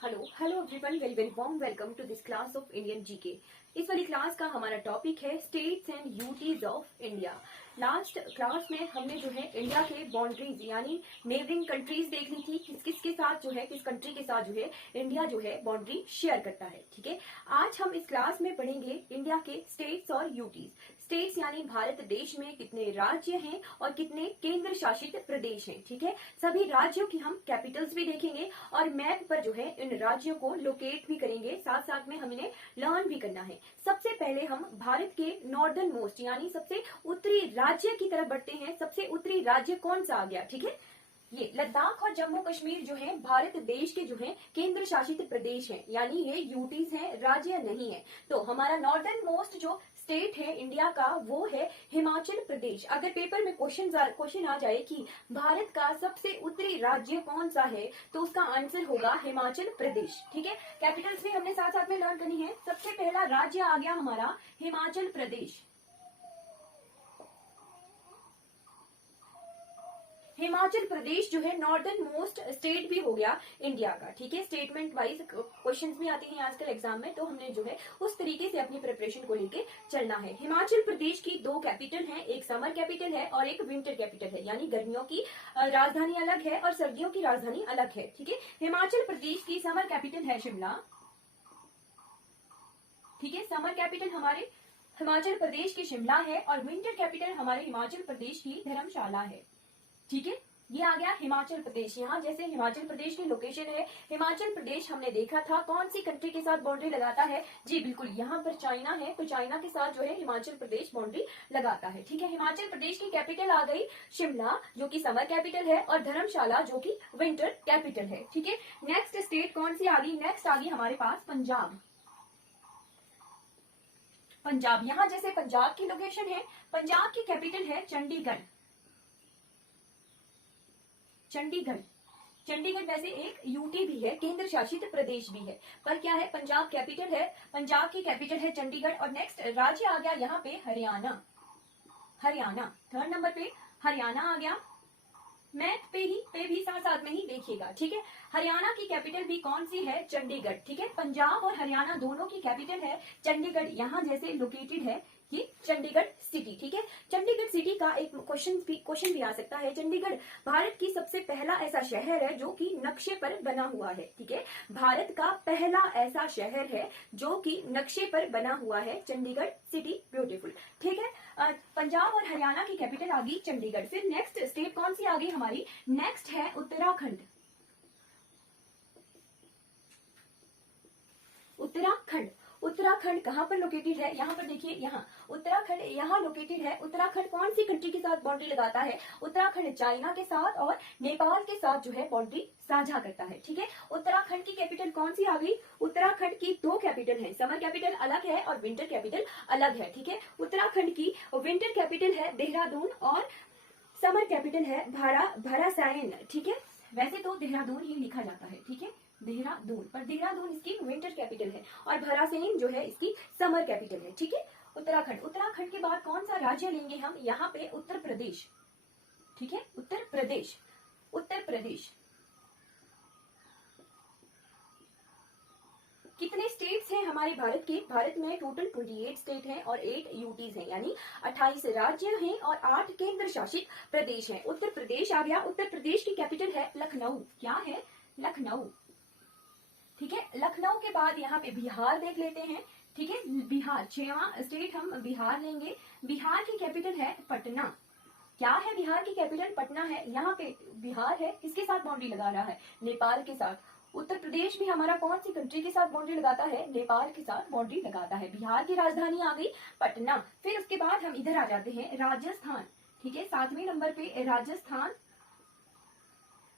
Hello everyone, very very warm welcome to this class of Indian GK. इस वाली class का हमारा topic है states and UTs of India. Last class में हमने जो है इंडिया के बाउंड्रीज यानी नेबरिंग कंट्रीज देख ली थी, किस किस के साथ जो है, किस कंट्री के साथ जो है इंडिया जो है बाउंड्री शेयर करता है। ठीक है, आज हम इस क्लास में पढ़ेंगे इंडिया के स्टेट्स और यूटीज। स्टेट्स यानी भारत देश में कितने राज्य हैं और कितने केंद्र शासित प्रदेश हैं। ठीक है, सभी राज्यों की हम कैपिटल्स भी देखेंगे और मैप पर जो है इन राज्यों को लोकेट भी करेंगे, साथ साथ में हमें लर्न भी करना है। सबसे पहले हम भारत के नॉर्दर्न मोस्ट यानी सबसे उत्तरी राज्य की तरफ बढ़ते हैं। सबसे उत्तरी राज्य कौन सा आ गया? ठीक है, ये लद्दाख और जम्मू कश्मीर जो है भारत देश के जो है केंद्र शासित प्रदेश हैं, यानी ये यूटीज हैं, राज्य नहीं है। तो हमारा नॉर्दर्न मोस्ट जो स्टेट है इंडिया का वो है हिमाचल प्रदेश। अगर पेपर में क्वेश्चन आ जाए कि भारत का सबसे उत्तरी राज्य कौन सा है, तो उसका आंसर होगा हिमाचल प्रदेश। ठीक है, कैपिटल्स भी हमने साथ साथ में लर्न करनी है। सबसे पहला राज्य आ गया हमारा हिमाचल प्रदेश। हिमाचल प्रदेश जो है नॉर्दर्न मोस्ट स्टेट भी हो गया इंडिया का। ठीक है, स्टेटमेंट वाइज क्वेश्चंस भी आते हैं आजकल एग्जाम में, तो हमने जो है उस तरीके से अपनी प्रिपरेशन को लेके चलना है। हिमाचल प्रदेश की दो कैपिटल हैं, एक समर कैपिटल है और एक विंटर कैपिटल है, यानी गर्मियों की राजधानी अलग है और सर्दियों की राजधानी अलग है। ठीक है, हिमाचल प्रदेश की समर कैपिटल है शिमला। ठीक है, समर कैपिटल हमारे हिमाचल प्रदेश की शिमला है और विंटर कैपिटल हमारे हिमाचल प्रदेश की धर्मशाला है। ठीक है, ये आ गया हिमाचल प्रदेश। यहाँ जैसे हिमाचल प्रदेश की लोकेशन है, हिमाचल प्रदेश हमने देखा था कौन सी कंट्री के साथ बाउंड्री लगाता है। जी बिल्कुल, यहाँ पर चाइना है, तो चाइना के साथ जो है हिमाचल प्रदेश बाउंड्री लगाता है। ठीक है, हिमाचल प्रदेश की कैपिटल आ गई शिमला जो कि समर कैपिटल है और धर्मशाला जो कि विंटर कैपिटल है। ठीक है, नेक्स्ट स्टेट कौन सी आ गई? नेक्स्ट आ गई हमारे पास पंजाब। पंजाब, यहाँ जैसे पंजाब की लोकेशन है, पंजाब की कैपिटल है चंडीगढ़। चंडीगढ़, चंडीगढ़ वैसे एक यूटी भी है, केंद्र शासित प्रदेश भी है, पर क्या है, पंजाब कैपिटल है, पंजाब की कैपिटल है चंडीगढ़। और नेक्स्ट राज्य आ गया यहाँ पे हरियाणा। हरियाणा थर्ड नंबर पे हरियाणा आ गया। मैप पे भी साथ साथ में ही देखिएगा। ठीक है, हरियाणा की कैपिटल भी कौन सी है? चंडीगढ़। ठीक है, पंजाब और हरियाणा दोनों की कैपिटल है चंडीगढ़। यहाँ जैसे लोकेटेड है ये चंडीगढ़ सिटी। ठीक है, चंडीगढ़ सिटी का एक क्वेश्चन भी आ सकता है। चंडीगढ़ भारत की सबसे पहला ऐसा शहर है जो कि नक्शे पर बना हुआ है। ठीक है, भारत का पहला ऐसा शहर है जो कि नक्शे पर बना हुआ है, चंडीगढ़ सिटी। ब्यूटीफुल। ठीक है, पंजाब और हरियाणा की कैपिटल आ गई चंडीगढ़। फिर नेक्स्ट स्टेट कौन सी आ गई हमारी? नेक्स्ट है उत्तराखंड। उत्तराखंड, उत्तराखंड कहाँ पर लोकेटेड है? यहाँ पर देखिए, यहाँ उत्तराखंड यहाँ लोकेटेड है। उत्तराखंड कौन सी कंट्री के साथ बाउंड्री लगाता है? उत्तराखंड चाइना के साथ और नेपाल के साथ जो है बाउंड्री साझा करता है। ठीक है, उत्तराखंड की कैपिटल कौन सी आ गई? उत्तराखंड की दो कैपिटल है, समर कैपिटल अलग है और विंटर कैपिटल अलग है। ठीक है, उत्तराखंड की विंटर कैपिटल है देहरादून और समर कैपिटल है भरासायन। ठीक है, वैसे तो देहरादून ही लिखा जाता है। ठीक है, देहरादून, पर देहरादून इसकी विंटर कैपिटल है और भरासेन जो है इसकी समर कैपिटल है। ठीक है, उत्तराखंड। उत्तराखंड के बाद कौन सा राज्य लेंगे हम? यहाँ पे उत्तर प्रदेश। ठीक है, उत्तर प्रदेश, उत्तर प्रदेश। कितने स्टेट्स हैं हमारे भारत के? भारत में टोटल 28 स्टेट हैं और 8 यूटीज हैं, यानी 28 राज्य हैं और 8 केंद्र शासित प्रदेश हैं। उत्तर प्रदेश आ गया। उत्तर प्रदेश की कैपिटल है लखनऊ। क्या है? लखनऊ। ठीक है, लखनऊ के बाद यहाँ पे बिहार देख लेते हैं। ठीक है, बिहार, 6वां स्टेट हम बिहार लेंगे। बिहार की कैपिटल है पटना। क्या है बिहार की कैपिटल? पटना है। यहाँ पे बिहार है, किसके साथ बाउंड्री लगा रहा है? नेपाल के साथ। उत्तर प्रदेश भी हमारा कौन सी कंट्री के साथ बाउंड्री लगाता है? नेपाल के साथ बाउंड्री लगाता है। बिहार की राजधानी आ गई पटना। फिर उसके बाद हम इधर आ जाते हैं राजस्थान। ठीक है, 7वें नंबर पे राजस्थान।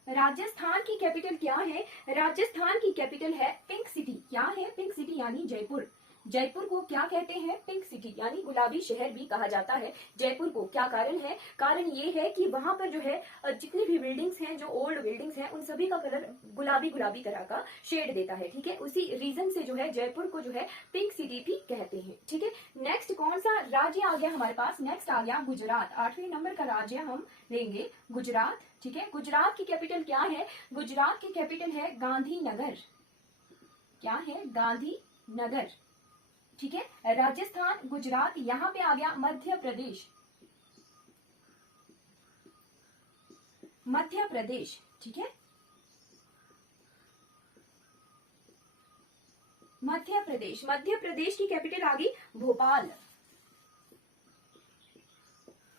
राजस्थान की कैपिटल क्या है? राजस्थान की कैपिटल है पिंक सिटी। क्या है? पिंक सिटी यानी जयपुर। जयपुर को क्या कहते हैं? पिंक सिटी यानी गुलाबी शहर भी कहा जाता है जयपुर को। क्या कारण है? कारण ये है कि वहां पर जो है जितनी भी बिल्डिंग्स हैं, जो ओल्ड बिल्डिंग्स हैं, उन सभी का कलर गुलाबी गुलाबी तरह का शेड देता है। ठीक है, उसी रीजन से जो है जयपुर को जो है पिंक सिटी भी कहते हैं। ठीक है, नेक्स्ट कौन सा राज्य आ गया हमारे पास? नेक्स्ट आ गया गुजरात। 8वें नंबर का राज्य हम लेंगे गुजरात। ठीक है, गुजरात की कैपिटल क्या है? गुजरात की कैपिटल है गांधीनगर। क्या है? गांधी नगर। ठीक है, राजस्थान, गुजरात, यहाँ पे आ गया मध्य प्रदेश। मध्य प्रदेश, ठीक है, मध्य प्रदेश। मध्य प्रदेश की कैपिटल आ गई भोपाल।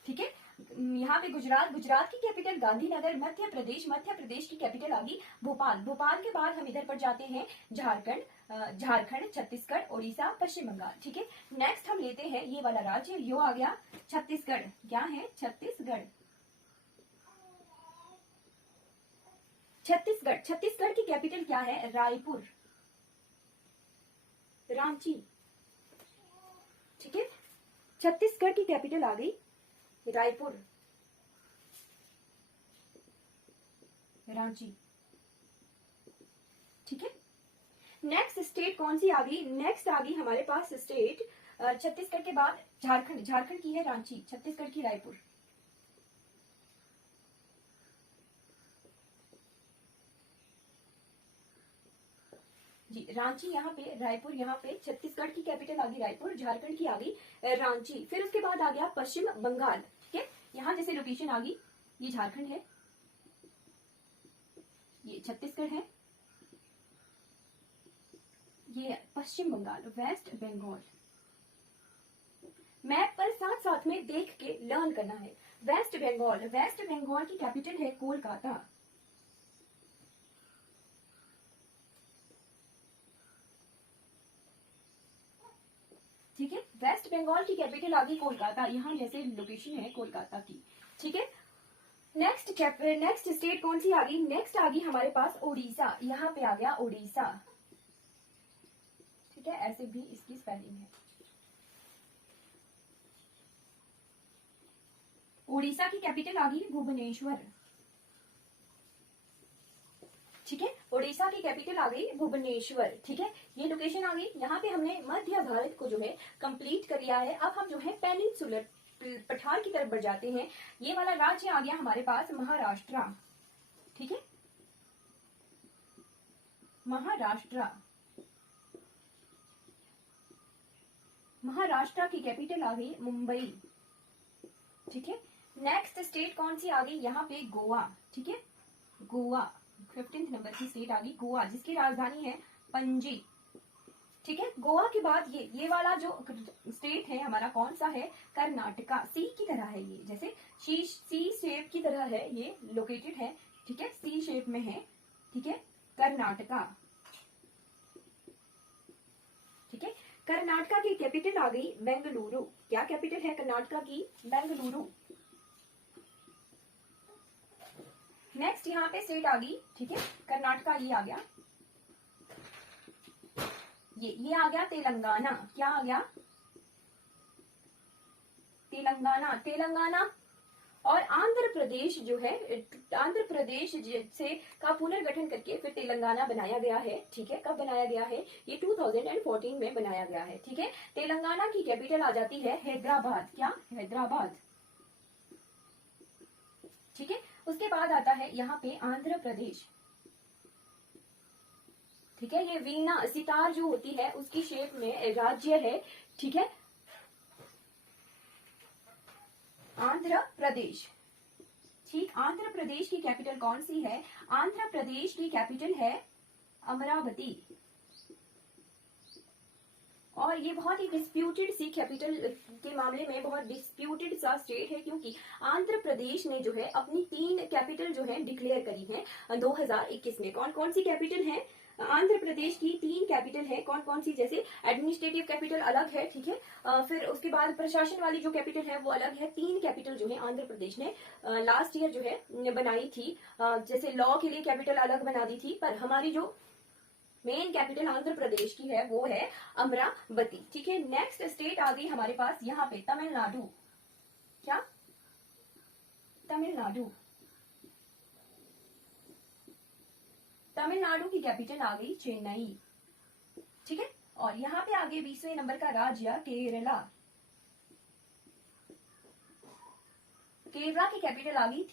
ठीक है, यहाँ पे गुजरात, गुजरात की कैपिटल गांधीनगर। मध्य प्रदेश की कैपिटल आ गई भोपाल। भोपाल के बाद हम इधर पर जाते हैं झारखंड, छत्तीसगढ़, उड़ीसा, पश्चिम बंगाल। ठीक है, नेक्स्ट हम लेते हैं ये वाला राज्य, यो आ गया छत्तीसगढ़। क्या है? छत्तीसगढ़। छत्तीसगढ़, छत्तीसगढ़ की कैपिटल क्या है? रायपुर, रांची। ठीक है, छत्तीसगढ़ की कैपिटल आ गई रायपुर, रांची। ठीक है, नेक्स्ट स्टेट कौन सी आ गई? नेक्स्ट आ गई हमारे पास स्टेट छत्तीसगढ़ के बाद झारखंड। झारखंड की है रांची, छत्तीसगढ़ की रायपुर। जी, रांची यहाँ पे, रायपुर यहाँ पे। छत्तीसगढ़ की कैपिटल आ गई रायपुर, झारखंड की आ गई रांची। फिर उसके बाद आ गया पश्चिम बंगाल। ठीक है, यहाँ जैसे लोकेशन आ गई, ये झारखंड है, ये छत्तीसगढ़ है, ये पश्चिम बंगाल, वेस्ट बंगाल। मैप पर साथ साथ में देख के लर्न करना है। वेस्ट बंगाल, वेस्ट बंगाल की कैपिटल है कोलकाता। ठीक है, वेस्ट बंगाल की कैपिटल आ गई कोलकाता, यहाँ जैसे लोकेशन है कोलकाता की। ठीक है, नेक्स्ट स्टेट कौन सी आ गई? नेक्स्ट आ गई हमारे पास उड़ीसा, यहाँ पे आ गया उड़ीसा। ठीक है, ऐसे भी इसकी स्पेलिंग है। उड़ीसा की कैपिटल आ गई भुवनेश्वर। ठीक है, उड़ीसा की कैपिटल आ गई भुवनेश्वर। ठीक है, ये लोकेशन आ गई। यहाँ पे हमने मध्य भारत को जो है कंप्लीट कर लिया है। अब हम जो है पेनिनसुलर पठार की तरफ बढ़ जाते हैं। ये वाला राज्य आ गया हमारे पास महाराष्ट्र। ठीक है, महाराष्ट्र। महाराष्ट्र की कैपिटल आ गई मुंबई। ठीक है, नेक्स्ट स्टेट कौन सी आ गई? यहाँ पे गोवा। ठीक है, गोवा 15th नंबर की स्टेट आ गई गोवा, जिसकी राजधानी है पणजी। ठीक है, गोवा के बाद ये वाला जो स्टेट है हमारा कौन सा है? कर्नाटका। सी की तरह है ये, जैसे सी शेप की तरह है ये लोकेटेड है। ठीक है, सी शेप में है। ठीक है, कर्नाटका। ठीक है, कर्नाटका की कैपिटल आ गई बेंगलुरु। क्या कैपिटल है कर्नाटका की? बेंगलुरु। नेक्स्ट यहाँ पे स्टेट आ गई। ठीक है, कर्नाटका ये आ गया, ये आ गया तेलंगाना। क्या आ गया? तेलंगाना। तेलंगाना और आंध्र प्रदेश जो है, आंध्र प्रदेश से का पुनर्गठन करके फिर तेलंगाना बनाया गया है। ठीक है, कब बनाया गया है? ये 2014 में बनाया गया है। ठीक है, तेलंगाना की कैपिटल आ जाती है हैदराबाद। क्या? हैदराबाद। ठीक है, उसके बाद आता है यहाँ पे आंध्र प्रदेश। ठीक है, ये वीणा सितार जो होती है उसकी शेप में राज्य है। ठीक है, आंध्र प्रदेश। ठीक, आंध्र प्रदेश की कैपिटल कौन सी है? आंध्र प्रदेश की कैपिटल है अमरावती। और ये बहुत ही डिस्प्यूटेड सी कैपिटल के मामले में बहुत डिस्प्यूटेड सा स्टेट है, क्योंकि आंध्र प्रदेश ने जो है अपनी 3 कैपिटल जो है डिक्लेयर करी है 2021 में। कौन कौन सी कैपिटल है? आंध्र प्रदेश की 3 कैपिटल है। कौन कौन सी? जैसे एडमिनिस्ट्रेटिव कैपिटल अलग है। ठीक है, फिर उसके बाद प्रशासन वाली जो कैपिटल है वो अलग है। 3 कैपिटल जो है आंध्र प्रदेश ने लास्ट ईयर जो है बनाई थी। जैसे लॉ के लिए कैपिटल अलग बना दी थी, पर हमारी जो मेन कैपिटल आंध्र प्रदेश की है वो है अमरावती। ठीक है, नेक्स्ट स्टेट आ गई हमारे पास यहाँ पे तमिलनाडु। क्या? तमिलनाडु। तमिलनाडु की कैपिटल आ गई चेन्नई। ठीक है, और यहाँ पे आगे 20वें नंबर का राज्य केरला। केरला की कैपिटल आ गई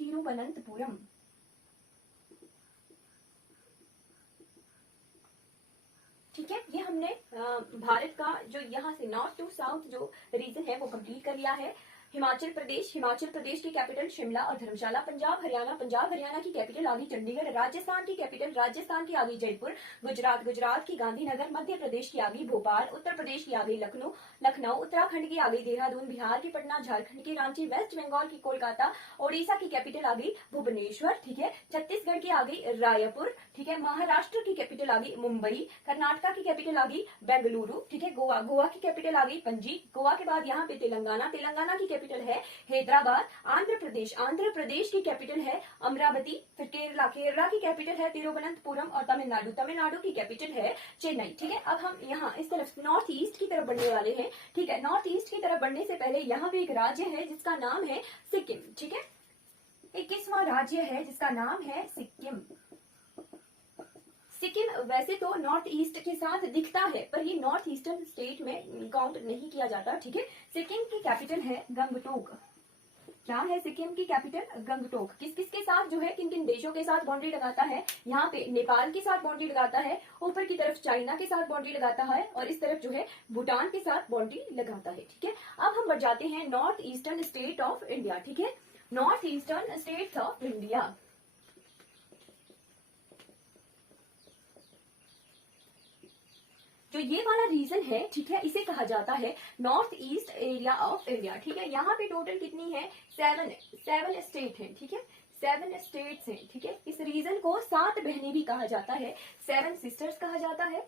ठीक हमने भारत का जो यहाँ से नॉर्थ टू साउथ जो रीजन है वो कंप्लीट कर लिया है। हिमाचल प्रदेश की कैपिटल शिमला और धर्मशाला। पंजाब हरियाणा की कैपिटल आ गई चंडीगढ़। राजस्थान की कैपिटल राजस्थान की आ गई जयपुर। गुजरात की गांधीनगर। मध्य प्रदेश की आ गई भोपाल। उत्तर प्रदेश की आ गई लखनऊ। उत्तराखंड की आ गई देहरादून। बिहार की पटना। झारखंड की रांची। वेस्ट बंगाल की कोलकाता। ओडिशा की कैपिटल आ गई भुवनेश्वर, ठीक है। छत्तीसगढ़ की आ गई रायपुर, ठीक है। महाराष्ट्र की कैपिटल आ गई मुंबई। कर्नाटका की कैपिटल आ गई बेंगलुरु, ठीक है। गोवा की कैपिटल आ गई पणजी। गोवा के बाद यहाँ पे तेलंगाना की कैपिटल है हैदराबाद। आंध्र प्रदेश की कैपिटल है अमरावती। फिर केरला की कैपिटल है तिरुवनंतपुरम। और तमिलनाडु की कैपिटल है चेन्नई, ठीक है। अब हम यहाँ इस तरफ नॉर्थ ईस्ट की तरफ बढ़ने वाले हैं, ठीक है। नॉर्थ ईस्ट की तरफ बढ़ने से पहले यहाँ पे एक राज्य है जिसका नाम है सिक्किम, ठीक है। 21वां राज्य है जिसका नाम है सिक्किम। सिक्किम वैसे तो नॉर्थ ईस्ट के साथ दिखता है, पर ये नॉर्थ ईस्टर्न स्टेट में काउंट नहीं किया जाता, ठीक है। सिक्किम की कैपिटल है गंगटोक। क्या है सिक्किम की कैपिटल? गंगटोक। किस किस के साथ जो है, किन किन देशों के साथ बाउंड्री लगाता है? यहाँ पे नेपाल के साथ बाउंड्री लगाता है, ऊपर की तरफ चाइना के साथ बाउंड्री लगाता है, और इस तरफ जो है भूटान के साथ बाउंड्री लगाता है, ठीक है। अब हम बढ़ जाते हैं north eastern state of India, ठीक है। North eastern states of India. जो ये वाला रीजन है, ठीक है, इसे कहा जाता है north east area of India, ठीक है। यहाँ पे टोटल कितनी है? 7 स्टेट है, ठीक है। 7 स्टेट्स हैं, ठीक है। इस रीजन को 7 बहनें भी कहा जाता है, 7 सिस्टर्स कहा जाता है,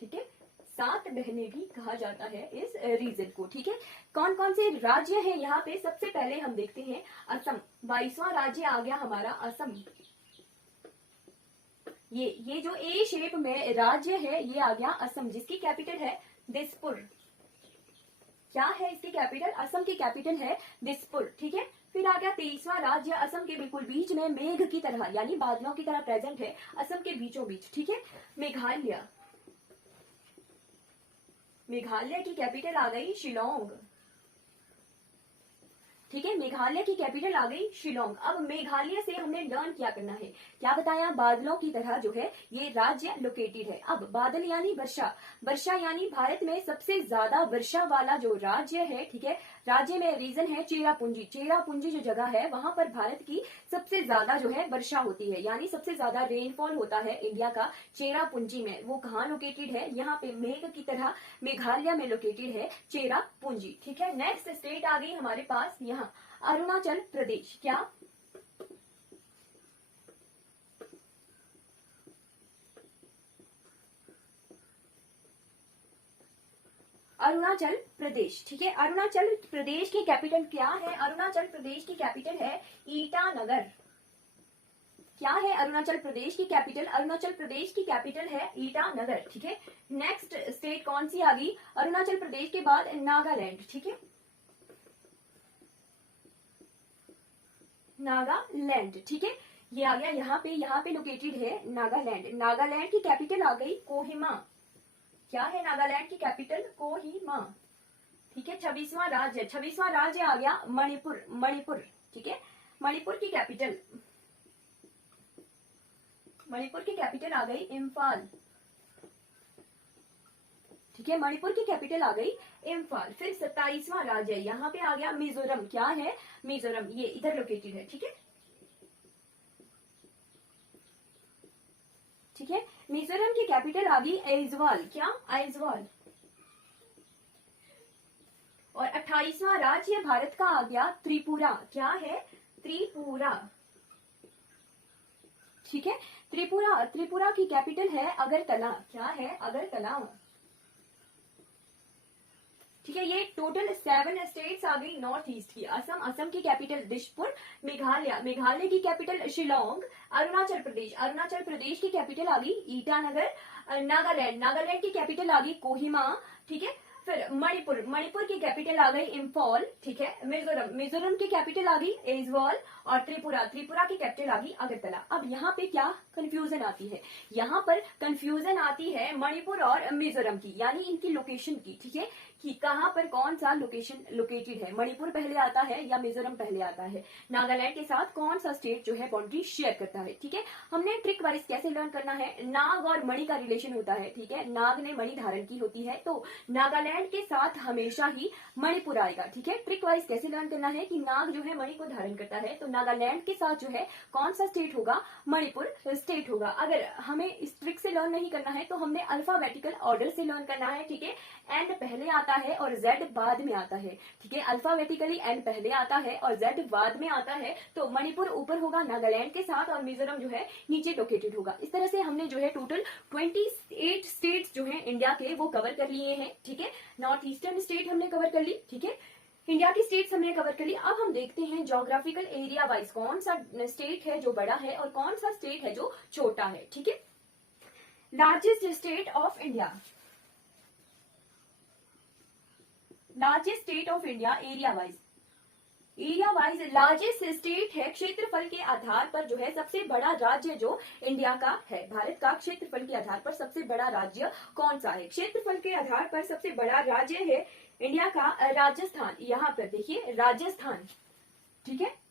ठीक है। 7 बहनें भी कहा जाता है इस रीजन को, ठीक है। कौन कौन से राज्य हैं यहाँ पे? सबसे पहले हम देखते हैं असम। 22वां राज्य आ गया हमारा असम। ये जो ए शेप में राज्य है ये आ गया असम, जिसकी कैपिटल है दिसपुर। क्या है इसकी कैपिटल? असम की कैपिटल है दिसपुर, ठीक है। फिर आ गया 23वां राज्य असम के बिल्कुल बीच में, मेघ की तरह यानी बादलों की तरह प्रेजेंट है असम के बीचों बीच, ठीक है। मेघालय की कैपिटल आ गई शिलोंग, ठीक है। मेघालय की कैपिटल आ गई शिलोंग। अब मेघालय से हमने लर्न क्या करना है? क्या बताया? बादलों की तरह जो है ये राज्य लोकेटेड है। अब बादल यानी वर्षा यानी भारत में सबसे ज्यादा वर्षा वाला जो राज्य है, ठीक है। राज्य में रीजन है चेरापूंजी जो जगह है वहां पर भारत की सबसे ज्यादा जो है वर्षा होती है, यानी सबसे ज्यादा रेनफॉल होता है इंडिया का चेरापूंजी में। वो कहाँ लोकेटेड है? यहाँ पे मेघ की तरह मेघालय में लोकेटेड है चेरापूंजी, ठीक है। नेक्स्ट स्टेट आ गई हमारे पास यहाँ अरुणाचल प्रदेश। क्या? अरुणाचल प्रदेश, ठीक है। अरुणाचल प्रदेश की कैपिटल क्या है? अरुणाचल प्रदेश की कैपिटल है ईटानगर। क्या है अरुणाचल प्रदेश की कैपिटल? अरुणाचल प्रदेश की कैपिटल है ईटानगर, ठीक है। नेक्स्ट स्टेट कौन सी आ गई? अरुणाचल प्रदेश के बाद नागालैंड, ठीक है। नागालैंड, ठीक है। ये आ गया यहाँ पे लोकेटेड है नागालैंड। नागालैंड की कैपिटल आ गई कोहिमा। क्या है नागालैंड की कैपिटल? कोहिमा, ठीक है। 26वां राज्य आ गया मणिपुर, ठीक है। मणिपुर की कैपिटल आ गई इम्फाल, ठीक है। मणिपुर की कैपिटल आ गई इम्फाल। फिर 27वां राज्य यहाँ पे आ गया मिजोरम। क्या है? मिजोरम, ये इधर लोकेटेड है, ठीक है, ठीक है। मिजोरम की कैपिटल आ गई आइजवाल। क्या? आइजवाल। और 28वां राज्य भारत का आ गया त्रिपुरा। क्या है? त्रिपुरा, ठीक है। त्रिपुरा की कैपिटल है अगरतला। क्या है? अगरतला, ठीक है। ये टोटल 7 स्टेट्स आ गई नॉर्थ ईस्ट की। असम की कैपिटल दिसपुर। मेघालय की कैपिटल शिलोंग। अरुणाचल प्रदेश की कैपिटल आ गई ईटानगर। नागालैंड की कैपिटल आ गई कोहिमा, ठीक है। फिर मणिपुर की कैपिटल आ गई इम्फॉल, ठीक है। मिजोरम की कैपिटल आ गई आइजवाल। और त्रिपुरा की कैपिटल आ गई अगरतला। अब यहाँ पे क्या कंफ्यूजन आती है? यहाँ पर कंफ्यूजन आती है मणिपुर और मिजोरम की, यानी इनकी लोकेशन की, ठीक है। कि कहाँ पर कौन सा लोकेशन लोकेटेड है, मणिपुर पहले आता है या मिजोरम पहले आता है, नागालैंड के साथ कौन सा स्टेट जो है बाउंड्री शेयर करता है। ठीक है, हमने ट्रिक वाइज कैसे लर्न करना है, नाग और मणि का रिलेशन होता है। ठीक है, नाग ने मणि धारण की होती है तो नागालैंड के साथ हमेशा ही मणिपुर आएगा। ठीक है, ट्रिक वाइज कैसे लर्न करना है कि नाग जो है मणि को धारण करता है तो नागालैंड के साथ जो है कौन सा स्टेट होगा, मणिपुर स्टेट होगा। अगर हमें इस ट्रिक से लर्न नहीं करना है तो हमने अल्फाबेटिकल ऑर्डर से लर्न करना है। ठीक है, एन पहले आता है और जेड बाद में आता है। ठीक है, अल्फाबेटिकली एन पहले आता है और जेड बाद में आता है तो मणिपुर ऊपर होगा नागालैंड के साथ और मिजोरम जो है नीचे लोकेटेड होगा। इस तरह से हमने जो है टोटल 28 स्टेट्स जो है इंडिया के वो कवर कर लिए हैं। ठीक है, नॉर्थ ईस्टर्न स्टेट हमने कवर कर ली। ठीक है, इंडिया की स्टेट्स हमने कवर कर ली। अब हम देखते हैं ज्योग्राफिकल एरिया वाइज कौन सा स्टेट है जो बड़ा है और कौन सा स्टेट है जो छोटा है। ठीक है, largest state of India, largest state of India area wise largest state है। क्षेत्रफल के आधार पर जो है सबसे बड़ा राज्य जो इंडिया का है, भारत का क्षेत्रफल के आधार पर सबसे बड़ा राज्य कौन सा है, क्षेत्रफल के आधार पर सबसे बड़ा राज्य है इंडिया का राजस्थान। यहाँ पर देखिए राजस्थान। ठीक है,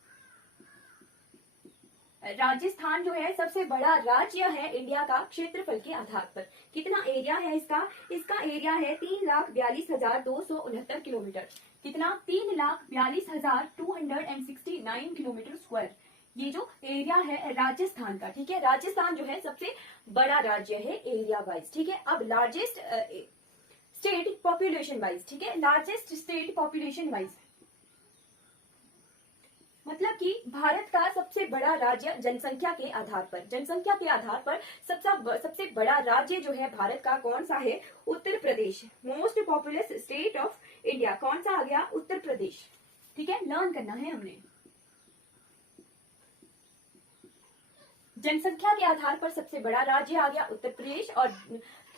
राजस्थान जो है सबसे बड़ा राज्य है इंडिया का क्षेत्रफल के आधार पर। कितना एरिया है इसका, इसका एरिया है 3,42,269 किलोमीटर। कितना, 3,42,269 किलोमीटर स्क्वायर, ये जो एरिया है राजस्थान का। ठीक है, राजस्थान जो है सबसे बड़ा राज्य है एरिया वाइज। ठीक है, अब लार्जेस्ट स्टेट पॉपुलेशन वाइज। ठीक है, लार्जेस्ट स्टेट पॉपुलेशन वाइज मतलब कि भारत का सबसे बड़ा राज्य जनसंख्या के आधार पर, जनसंख्या के आधार पर सबसे बड़ा राज्य जो है भारत का कौन सा है, Uttar Pradesh. Most populous state of India कौन सा आ गया, उत्तर प्रदेश। ठीक है, लर्न करना है हमने। जनसंख्या के आधार पर सबसे बड़ा राज्य आ गया उत्तर प्रदेश और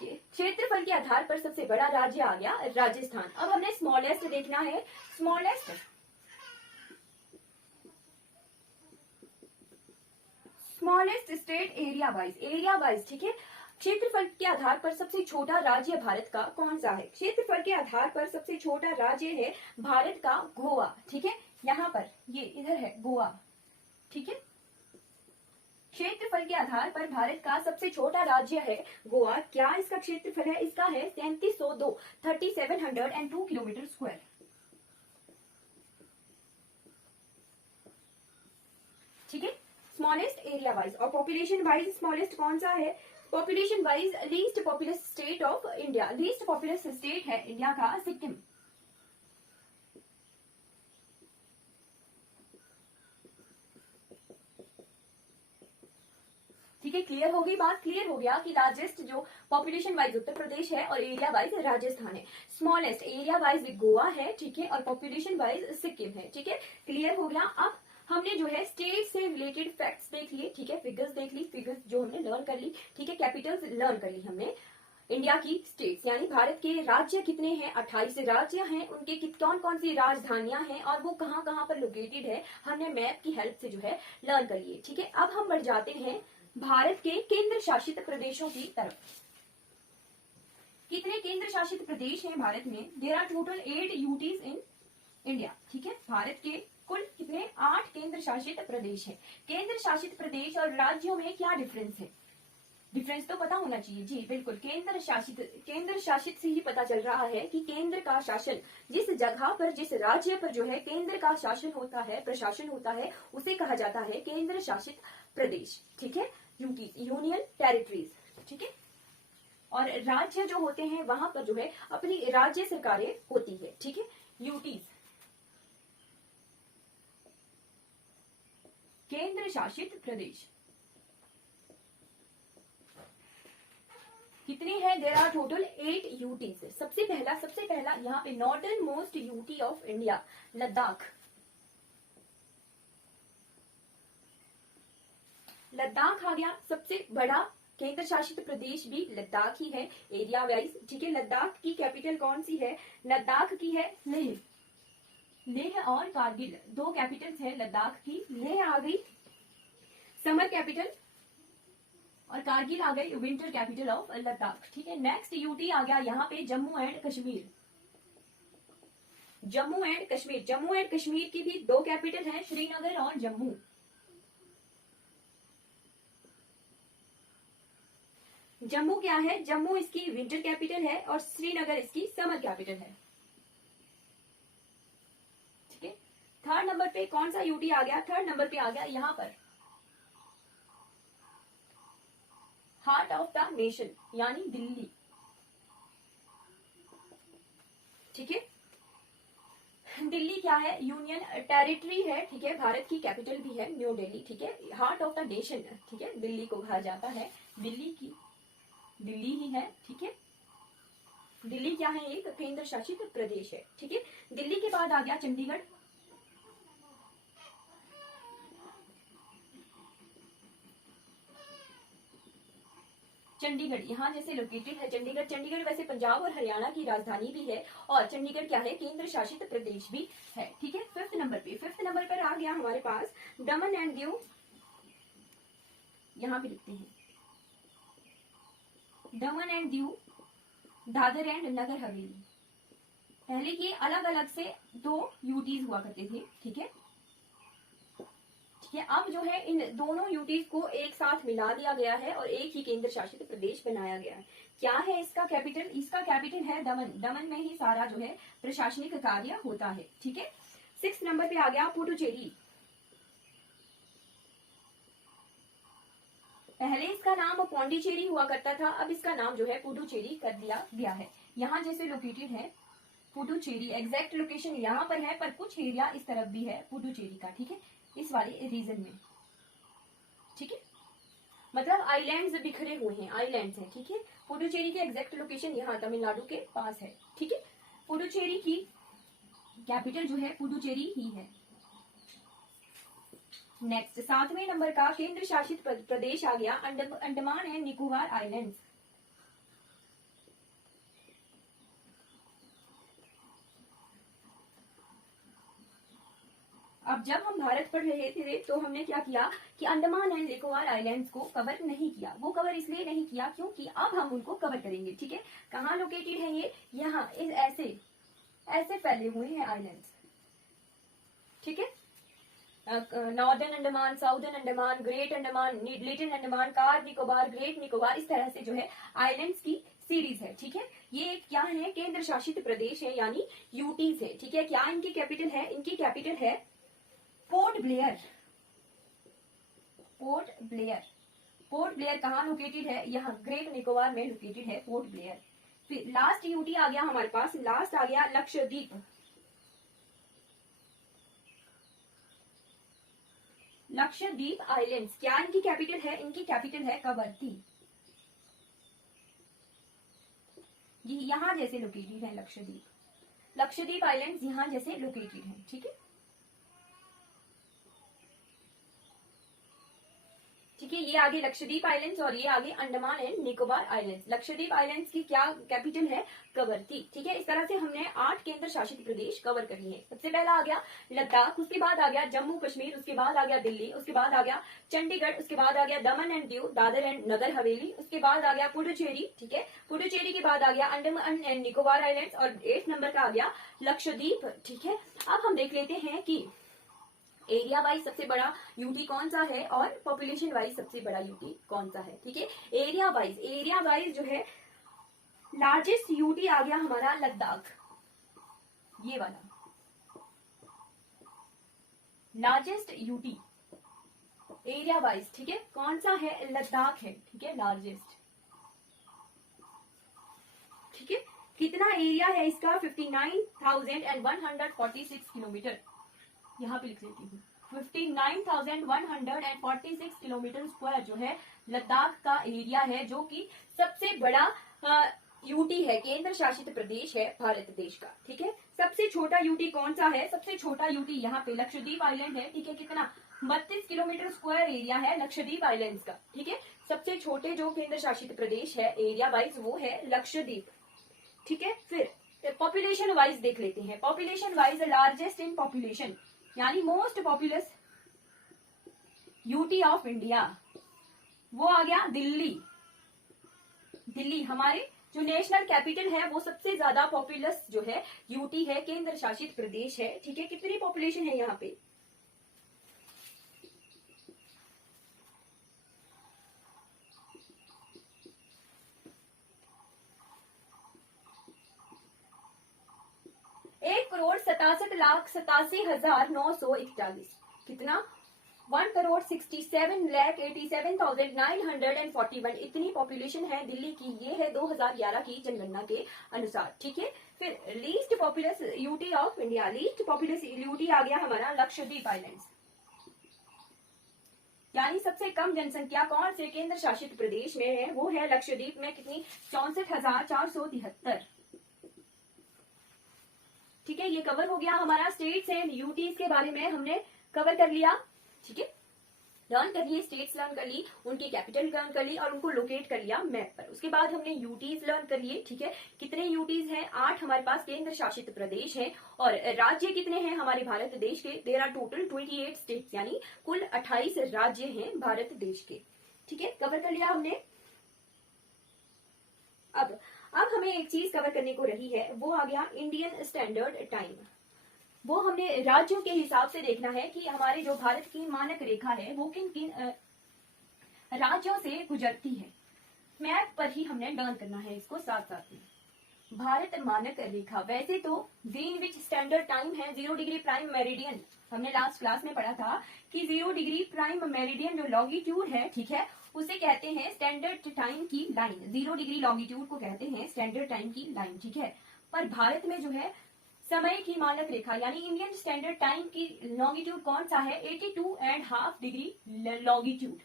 क्षेत्रफल के आधार पर सबसे बड़ा राज्य आ गया राजस्थान। अब हमने स्मॉलेस्ट देखना है, स्मॉलेस्ट स्टेट एरिया वाइज। ठीक है, क्षेत्रफल के आधार पर सबसे छोटा राज्य भारत का कौन सा है, क्षेत्रफल के आधार पर सबसे छोटा राज्य है भारत का गोवा। ठीक है, यहाँ पर ये इधर है गोवा। ठीक है, क्षेत्रफल के आधार पर भारत का सबसे छोटा राज्य है गोवा। क्या इसका क्षेत्रफल है, इसका है 3702 किलोमीटर स्क्वायर। ठीक है, स्मॉलेस्ट एरिया वाइज। और पॉपुलेशन वाइज स्मॉलेस्ट कौन सा है, population wise least populace state of India, least populous state है इंडिया का सिक्किम। ठीक है, क्लियर हो गई बात, क्लियर हो गया कि लार्जेस्ट जो पॉपुलेशन वाइज उत्तर प्रदेश है और एरिया वाइज राजस्थान है, स्मॉलेस्ट एरिया वाइज गोवा है। ठीक है, और पॉपुलेशन वाइज सिक्किम है। ठीक है, क्लियर हो गया। अब हमने जो है स्टेट से रिलेटेड फैक्ट्स देख लिए। ठीक है, फिगर्स देख ली, फिगर्स जो हमने लर्न कर ली। ठीक है, कैपिटल्स लर्न कर ली हमने। इंडिया की स्टेट्स यानी भारत के राज्य कितने हैं, 28 राज्य हैं, उनके कौन कौन सी राजधानियां हैं और वो कहाँ कहाँ पर लोकेटेड है, हमने मैप की हेल्प से जो है लर्न कर लिए। ठीक है, अब हम बढ़ जाते हैं भारत के केंद्र शासित प्रदेशों की तरफ। कितने केंद्र शासित प्रदेश हैं भारत में, there are total 8 UTs in India. ठीक है, भारत के कुल कितने, 8 केंद्र शासित प्रदेश है। केंद्र शासित प्रदेश और राज्यों में क्या डिफरेंस है, डिफरेंस तो पता होना चाहिए। जी बिल्कुल, केंद्र शासित से ही पता चल रहा है कि केंद्र का शासन, जिस जगह पर जिस राज्य पर जो है केंद्र का शासन होता है, प्रशासन होता है, उसे कहा जाता है केंद्र शासित प्रदेश। ठीक है, यूनियन टेरिटरीज। ठीक है, और राज्य जो होते हैं वहां पर जो है अपनी राज्य सरकारें होती है। ठीक है, यूटीज केंद्र शासित प्रदेश कितने हैं, देयर आर टोटल 8 यूटीज। सबसे पहला यहाँ पे northern most UT of India, Ladakh. Ladakh आ गया सबसे बड़ा केंद्र शासित प्रदेश, भी लद्दाख ही है एरिया वाइज। ठीक है, लद्दाख की कैपिटल कौन सी है, लद्दाख की है लेह। लेह और कारगिल दो कैपिटल्स है लद्दाख की। लेह आ गई समर कैपिटल और कारगिल आ गई विंटर कैपिटल ऑफ लद्दाख। ठीक है, नेक्स्ट यूटी आ गया यहाँ पे Jammu and Kashmir. Jammu and Kashmir, Jammu and Kashmir की भी दो कैपिटल हैं, श्रीनगर और जम्मू। जम्मू क्या है, जम्मू इसकी विंटर कैपिटल है और श्रीनगर इसकी समर कैपिटल है। ठीक है, थर्ड नंबर पे कौन सा यूटी आ गया, थर्ड नंबर पे आ गया यहां पर हार्ट ऑफ द नेशन यानी दिल्ली। ठीक है, दिल्ली क्या है, यूनियन टेरिटरी है। ठीक है, भारत की कैपिटल भी है न्यू दिल्ली। ठीक है, हार्ट ऑफ द नेशन। ठीक है, दिल्ली को कहा जाता है, दिल्ली की दिल्ली ही है। ठीक है, दिल्ली क्या है, एक केंद्र शासित प्रदेश है। ठीक है, दिल्ली के बाद आ गया चंडीगढ़। चंडीगढ़ यहाँ जैसे लोकेटेड है चंडीगढ़। चंडीगढ़ वैसे पंजाब और हरियाणा की राजधानी भी है और चंडीगढ़ क्या है, केंद्र शासित प्रदेश भी है। ठीक है, फिफ्थ नंबर पर आ गया हमारे पास दमन एंड दीव। यहाँ पे लिखते हैं दमन एंड दीव, दादर एंड नगर हवेली। पहले ये अलग अलग से दो यूटीज हुआ करते थे। ठीक है, ठीक है, अब जो है इन दोनों यूटीज को एक साथ मिला दिया गया है और एक ही केंद्र शासित प्रदेश बनाया गया है। क्या है इसका कैपिटल, इसका कैपिटल है दमन। दमन में ही सारा जो है प्रशासनिक कार्य होता है। ठीक है, सिक्स नंबर पे आ गया पुडुचेरी। पहले इसका नाम पौंडीचेरी हुआ करता था, अब इसका नाम जो है पुडुचेरी कर दिया गया है। यहाँ जैसे लोकेटेड है पुडुचेरी, एग्जैक्ट लोकेशन यहाँ पर है पर कुछ एरिया इस तरफ भी है पुडुचेरी का। ठीक है, इस वाले रीजन में। ठीक है, मतलब आइलैंड्स बिखरे हुए हैं, आइलैंड्स हैं। ठीक है, पुडुचेरी की एग्जैक्ट लोकेशन यहाँ तमिलनाडु के पास है। ठीक है, पुडुचेरी की कैपिटल जो है पुडुचेरी ही है। नेक्स्ट सातवें नंबर का केंद्र शासित प्रदेश आ गया अंडमान एंड निकोबार आइलैंड्स। अब जब हम भारत पढ़ रहे थे तो हमने क्या किया कि अंडमान एंड निकोबार आइलैंड्स को कवर नहीं किया। वो कवर इसलिए नहीं किया क्योंकि अब हम उनको कवर करेंगे। ठीक है, कहाँ लोकेटेड है ये, यहाँ ऐसे ऐसे फैले हुए हैं आइलैंड्स। ठीक है, northern Andaman, southern Andaman, great Andaman, little Andaman, car Nicobar, great Nicobar, इस तरह से जो है आइलैंड्स की सीरीज है। ठीक है, ये क्या है, केंद्र शासित प्रदेश है यानी यूटीज है। ठीक है, क्या इनकी कैपिटल है, इनकी कैपिटल है port Blair. Port Blair, port Blair कहाँ लोकेटेड है, यहाँ ग्रेट निकोबार में लोकेटेड है पोर्ट ब्लेयर। फिर लास्ट यूटी आ गया हमारे पास, लास्ट आ गया लक्षद्वीप। लक्षद्वीप आइलैंड्स, क्या इनकी कैपिटल है, इनकी कैपिटल है कवरत्ती। ये यहाँ जैसे लोकेटेड है लक्षद्वीप। लक्षद्वीप आइलैंड्स यहाँ जैसे लोकेटेड है। ठीक है, ठीक है, ये आगे लक्षद्वीप आइलैंड्स और ये आगे Andaman and Nicobar islands. Lakshadweep islands की क्या कैपिटल है, कवरत्ती। ठीक है, इस तरह से हमने 8 केंद्र शासित प्रदेश कवर कर लिए। सबसे पहला आ गया लद्दाख, उसके बाद आ गया जम्मू कश्मीर, उसके बाद आ गया दिल्ली, उसके बाद आ गया चंडीगढ़, उसके बाद आ गया दमन एंड दीव, दादर एंड नगर हवेली, उसके बाद आ गया पुडुचेरी। ठीक है, पुडुचेरी के बाद आ गया अंडमान एंड निकोबार आइलैंड्स और 8 नंबर का आ गया लक्षद्वीप। ठीक है, अब हम देख लेते हैं कि एरिया वाइज सबसे बड़ा यूटी कौन सा है और पॉपुलेशन वाइज सबसे बड़ा यूटी कौन सा है। ठीक है, एरिया वाइज जो है लार्जेस्ट यूटी आ गया हमारा लद्दाख, ये वाला लार्जेस्ट यूटी एरिया वाइज। ठीक है, कौन सा है, लद्दाख है। ठीक है, लार्जेस्ट। ठीक है, कितना एरिया है इसका, 59,146 किलोमीटर। यहाँ पे लिख लेती हूँ 59,146 किलोमीटर स्क्वायर जो है लद्दाख का एरिया है, जो कि सबसे बड़ा यूटी है, केंद्र शासित प्रदेश है भारत देश का। ठीक है, सबसे छोटा यूटी कौन सा है, सबसे छोटा यूटी यहाँ पे लक्षद्वीप आइलैंड है। ठीक है, कितना 32 किलोमीटर स्क्वायर एरिया है लक्षद्वीप आइलैंड्स का। ठीक है, सबसे छोटे जो केंद्र शासित प्रदेश है एरिया वाइज वो है लक्षद्वीप। ठीक है, फिर पॉपुलेशन वाइज देख लेते हैं। Population wise largest in population यानी most populous UT of India, वो आ गया दिल्ली। दिल्ली हमारे जो नेशनल कैपिटल है वो सबसे ज्यादा पॉपुलस जो है यूटी है, केंद्र शासित प्रदेश है। ठीक है, कितनी पॉपुलेशन है यहाँ पे? एक करोड़ 67,87,941। कितना? 1,67,87,941। इतनी पॉपुलेशन है दिल्ली की। ये है 2011 की जनगणना के अनुसार। ठीक है, फिर least populous UT of India. Least populous UT आ गया हमारा लक्षद्वीप आइलैंड्स, यानी सबसे कम जनसंख्या कौन से केंद्र शासित प्रदेश में है? वो है लक्षद्वीप में। कितनी? 64,473। ठीक है, ये कवर हो गया हमारा स्टेट्स एंड यूटीज के बारे में हमने कवर कर लिया। ठीक है, लर्न कर लिए, स्टेट्स लर्न कर ली, उनकी कैपिटल लर्न कर ली और उनको लोकेट कर लिया मैप पर। उसके बाद हमने यूटीज लर्न कर लिए। ठीक है, कितने यूटीज हैं? 8 हमारे पास केंद्र शासित प्रदेश हैं। और राज्य कितने हैं हमारे भारत देश के? देयर आर टोटल 28 स्टेट्स, यानी कुल 28 राज्य हैं भारत देश के। ठीक है, कवर कर लिया हमने। अब हमें एक चीज कवर करने को रही है, वो आ गया इंडियन स्टैंडर्ड टाइम। वो हमने राज्यों के हिसाब से देखना है कि हमारे जो भारत की मानक रेखा है वो किन किन राज्यों से गुजरती है। मैप पर ही हमने लर्न करना है इसको साथ साथ में। भारत मानक रेखा, वैसे तो ग्रीन विच स्टैंडर्ड टाइम है 0 डिग्री प्राइम मेरिडियन। हमने लास्ट क्लास में पढ़ा था कि 0 डिग्री प्राइम मेरिडियन जो लॉन्गिट्यूड है, ठीक है, उसे कहते हैं स्टैंडर्ड टाइम की लाइन। 0 डिग्री लॉन्गिट्यूड को कहते हैं स्टैंडर्ड टाइम की लाइन। ठीक है, पर भारत में जो है समय की मानक रेखा यानी इंडियन स्टैंडर्ड टाइम की लॉन्गिट्यूड कौन सा है? 82.5 डिग्री लॉन्गिट्यूड,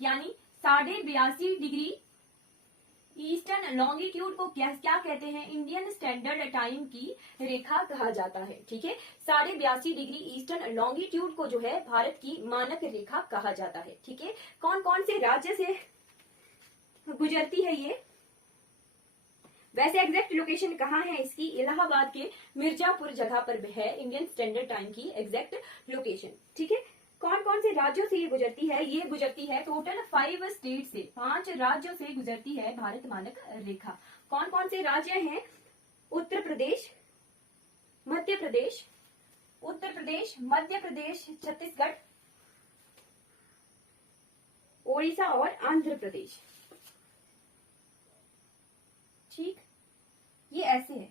यानी 82.5 डिग्री ईस्टर्न लॉन्गिट्यूड को क्या कहते हैं? इंडियन स्टैंडर्ड टाइम की रेखा कहा जाता है। ठीक है, 82.5 डिग्री ईस्टर्न लॉन्गिट्यूड को जो है भारत की मानक रेखा कहा जाता है। ठीक है, कौन कौन से राज्य से गुजरती है ये? वैसे एग्जैक्ट लोकेशन कहाँ है इसकी? इलाहाबाद के मिर्जापुर जगह पर है इंडियन स्टैंडर्ड टाइम की एग्जैक्ट लोकेशन। ठीक है, कौन कौन से राज्यों से ये गुजरती है? ये गुजरती है टोटल 5 स्टेट से, 5 राज्यों से गुजरती है भारत मानक रेखा। कौन कौन से राज्य हैं? उत्तर प्रदेश, मध्य प्रदेश, उत्तर प्रदेश, मध्य प्रदेश, छत्तीसगढ़, ओडिशा और आंध्र प्रदेश। ठीक, ये ऐसे है।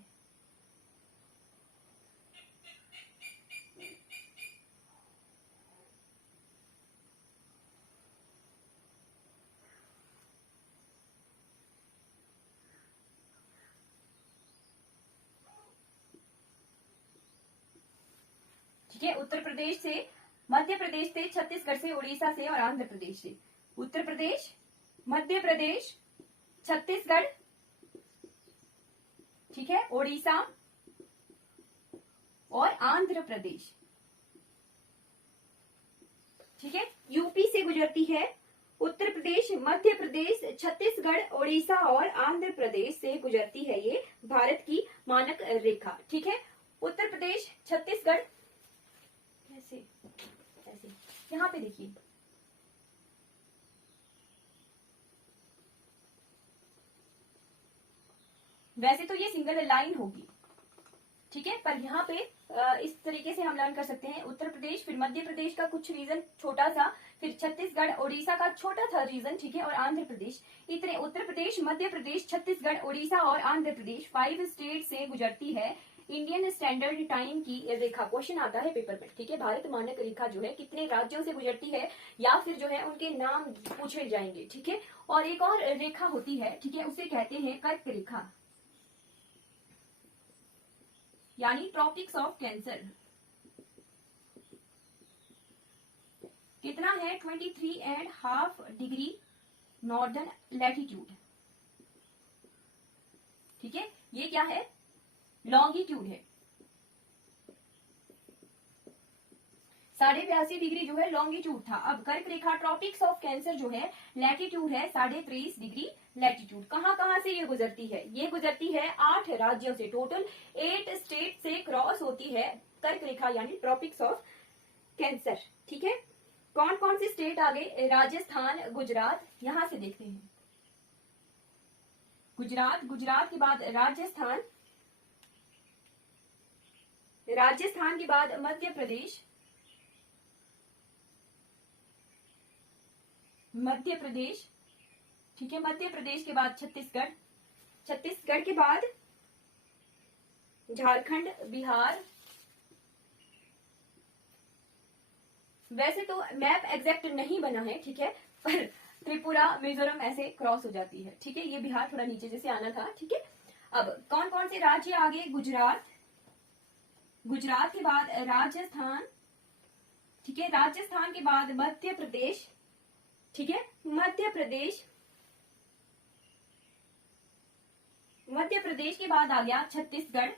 ठीक है, उत्तर प्रदेश से, मध्य प्रदेश से, छत्तीसगढ़ से, उड़ीसा से और आंध्र प्रदेश से। उत्तर प्रदेश, मध्य प्रदेश, छत्तीसगढ़, ठीक है, ओडिशा और आंध्र प्रदेश। ठीक है, यूपी से गुजरती है उत्तर प्रदेश, मध्य प्रदेश, छत्तीसगढ़, ओडिशा और आंध्र प्रदेश से गुजरती है ये भारत की मानक रेखा। ठीक है, उत्तर प्रदेश, छत्तीसगढ़, ऐसे ऐसे, यहाँ पे देखिए, वैसे तो ये सिंगल लाइन होगी। ठीक है, पर यहाँ पे इस तरीके से हम लर्न कर सकते हैं। उत्तर प्रदेश, फिर मध्य प्रदेश का कुछ रीजन छोटा सा, फिर छत्तीसगढ़, ओडिशा का छोटा था रीजन, ठीक है, और आंध्र प्रदेश। इतने उत्तर प्रदेश, मध्य प्रदेश, छत्तीसगढ़, ओडिशा और आंध्र प्रदेश 5 स्टेट से गुजरती है इंडियन स्टैंडर्ड टाइम की रेखा। क्वेश्चन आता है पेपर में। ठीक है, भारत मानक रेखा जो है कितने राज्यों से गुजरती है, या फिर जो है उनके नाम पूछे जाएंगे। ठीक है, और एक और रेखा होती है, ठीक है, उसे कहते हैं कर्क रेखा, यानी ट्रॉपिक्स ऑफ कैंसर। कितना है? 23.5 डिग्री नॉर्दर्न लैटिट्यूड। ठीक है, ये क्या है? लॉन्गिट्यूड है। 82.5 डिग्री जो है लॉन्गिट्यूड था। अब कर्क रेखा ट्रॉपिक्स ऑफ कैंसर जो है लैटिट्यूड है 23.5 डिग्री लैटिट्यूड। कहां कहां से ये गुजरती है? ये गुजरती है 8 राज्यों से, टोटल 8 स्टेट से क्रॉस होती है कर्क रेखा यानी ट्रॉपिक्स ऑफ कैंसर। ठीक है, कौन कौन से स्टेट आ गए? राजस्थान, गुजरात, यहां से देखते हैं। गुजरात, गुजरात के बाद राजस्थान, राजस्थान के बाद मध्य प्रदेश, मध्य प्रदेश, ठीक है, मध्य प्रदेश के बाद छत्तीसगढ़, छत्तीसगढ़ के बाद झारखंड, बिहार। वैसे तो मैप एग्जैक्ट नहीं बना है, ठीक है, पर त्रिपुरा, मिजोरम ऐसे क्रॉस हो जाती है, ठीक है, ये बिहार थोड़ा नीचे जैसे आना था, ठीक है। अब कौन कौन से राज्य आगे? गुजरात, गुजरात के बाद राजस्थान, ठीक है, राजस्थान के बाद मध्य प्रदेश, ठीक है, मध्य प्रदेश, मध्य प्रदेश के बाद आ गया छत्तीसगढ़,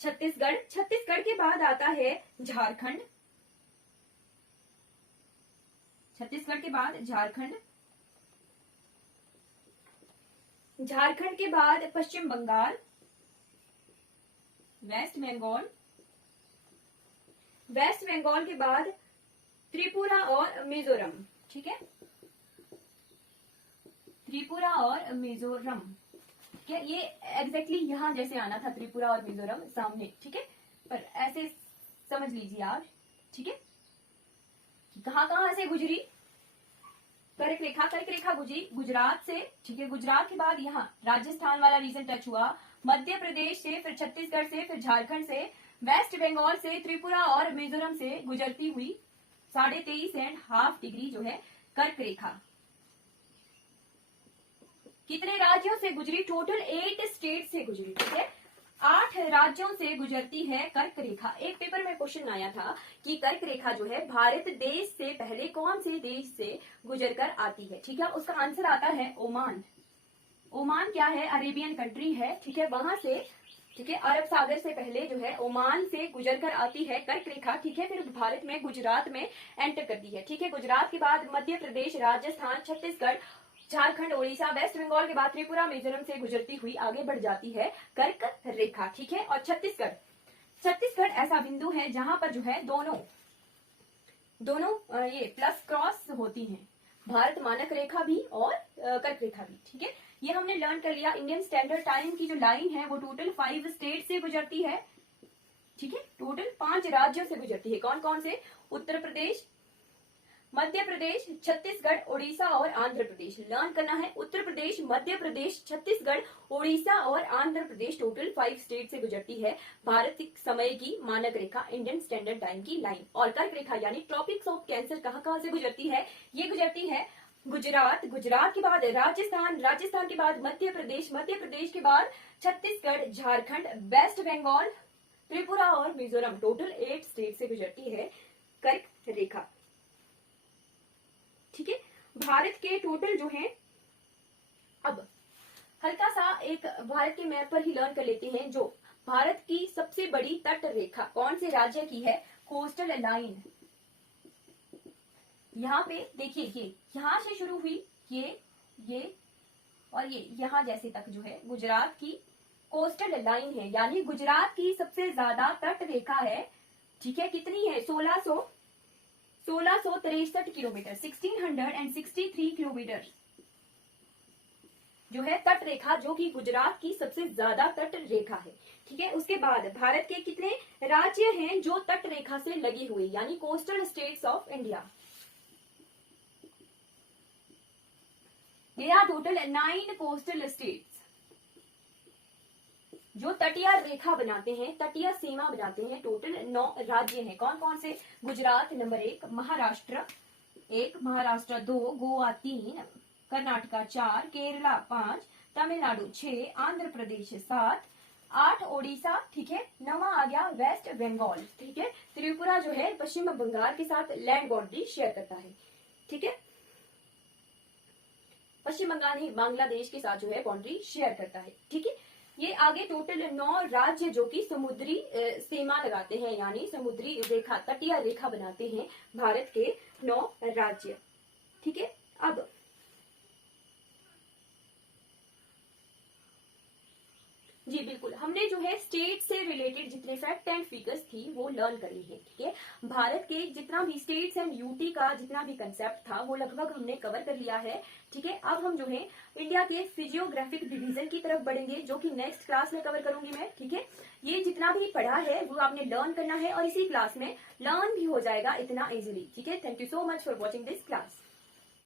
छत्तीसगढ़, छत्तीसगढ़ के बाद आता है झारखंड, छत्तीसगढ़ के बाद झारखंड, झारखंड के बाद पश्चिम बंगाल, वेस्ट बंगाल, वेस्ट बंगाल के बाद त्रिपुरा और मिजोरम, ठीक है, त्रिपुरा और मिजोरम, ठीक है, ये एग्जैक्टली यहां जैसे आना था, त्रिपुरा और मिजोरम सामने, ठीक है, पर ऐसे समझ लीजिए आप, ठीक है, कहां कहां से गुजरी कर्क रेखा, कर्क रेखा गुजरी गुजरात से, ठीक है, गुजरात के बाद यहाँ राजस्थान वाला रीजन टच हुआ, मध्य प्रदेश से, फिर छत्तीसगढ़ से, फिर झारखंड से, वेस्ट बंगाल से, त्रिपुरा और मिजोरम से गुजरती हुई 23.5 डिग्री जो है कर्क रेखा कितने राज्यों से गुजरी? टोटल 8 स्टेट से गुजरी, ठीक है, 8 राज्यों से गुजरती है कर्क रेखा। एक पेपर में क्वेश्चन आया था कि कर्क रेखा जो है भारत देश से पहले कौन से देश से गुजरकर आती है, ठीक है, उसका आंसर आता है ओमान। ओमान क्या है? अरेबियन कंट्री है, ठीक है, वहां से, ठीक है, अरब सागर से पहले जो है ओमान से गुजरकर आती है कर्क रेखा, ठीक है, फिर भारत में गुजरात में एंटर करती है, ठीक है, गुजरात के बाद मध्य प्रदेश, राजस्थान, छत्तीसगढ़, झारखंड, ओडिशा, वेस्ट बंगाल के बाद त्रिपुरा, मिजोरम से गुजरती हुई आगे बढ़ जाती है कर्क रेखा, ठीक है। और छत्तीसगढ़, छत्तीसगढ़ ऐसा बिंदु है जहां पर जो है दोनों ये प्लस क्रॉस होती हैं, भारत मानक रेखा भी और कर्क रेखा भी, ठीक है, ये हमने लर्न कर लिया। इंडियन स्टैंडर्ड टाइम की जो लाइन है वो टोटल 5 स्टेट से गुजरती है, ठीक है, टोटल 5 राज्यों से गुजरती है। कौन कौन से? उत्तर प्रदेश, मध्य प्रदेश, छत्तीसगढ़, ओडिशा और आंध्र प्रदेश। लर्न करना है, उत्तर प्रदेश, मध्य प्रदेश, छत्तीसगढ़, ओडिशा और आंध्र प्रदेश, टोटल 5 स्टेट से गुजरती है भारत समय की मानक रेखा, इंडियन स्टैंडर्ड टाइम की लाइन। और कर्क रेखा यानी ट्रॉपिक्स ऑफ कैंसर कहाँ कहाँ से गुजरती है? ये गुजरती है गुजरात, गुजरात के बाद राजस्थान, राजस्थान के बाद मध्य प्रदेश, मध्य प्रदेश के बाद छत्तीसगढ़, झारखंड, वेस्ट बंगाल, त्रिपुरा और मिजोरम, टोटल 8 स्टेट से गुजरती है कर्क रेखा, ठीक है। भारत के टोटल जो है, अब हल्का सा एक भारत के मैप पर ही लर्न कर लेते हैं, जो भारत की सबसे बड़ी तट रेखा कौन से राज्य की है? Coastal line. यहाँ पे देखिए, ये यहाँ से शुरू हुई, ये और ये यहाँ जैसे तक जो है गुजरात की कोस्टल लाइन है, यानी गुजरात की सबसे ज्यादा तट रेखा है, ठीक है, कितनी है? 1663 किलोमीटर, 1663 किलोमीटर जो है तट रेखा, जो कि गुजरात की सबसे ज्यादा तट रेखा है, ठीक है। उसके बाद भारत के कितने राज्य हैं जो तट रेखा से लगे हुए, यानी coastal states of India? There are total 9 coastal states जो तटीय रेखा बनाते हैं, तटीय सीमा बनाते हैं, टोटल 9 राज्य हैं। कौन कौन से? गुजरात नंबर 1, महाराष्ट्र 1, महाराष्ट्र 2, गोवा 3, कर्नाटका 4, केरला 5, तमिलनाडु 6, आंध्र प्रदेश 7, 8 ओडिशा, ठीक है, 9वां आ गया वेस्ट बंगाल, ठीक है, त्रिपुरा जो है पश्चिम बंगाल के साथ लैंड बाउंड्री शेयर करता है, ठीक है, पश्चिम बंगाल ही बांग्लादेश के साथ जो है बाउंड्री शेयर करता है, ठीक है। ये आगे टोटल 9 राज्य जो कि समुद्री सीमा लगाते हैं, यानी समुद्री रेखा, तटीय रेखा बनाते हैं, भारत के 9 राज्य, ठीक है। अब जी बिल्कुल, हमने जो है स्टेट से रिलेटेड जितने फैक्ट एंड फिगर्स थी वो लर्न करी है। ठीक है, भारत के जितना भी स्टेट्स एंड यूटी का जितना भी कंसेप्ट था वो लगभग हमने कवर कर लिया है। ठीक है, अब हम जो है इंडिया के फिजियोग्राफिक डिवीजन की तरफ बढ़ेंगे, जो कि नेक्स्ट क्लास में कवर करूंगी मैं। ठीक है, ये जितना भी पढ़ा है वो आपने लर्न करना है और इसी क्लास में लर्न भी हो जाएगा इतना इजीली। ठीक है, thank you so much for watching this class.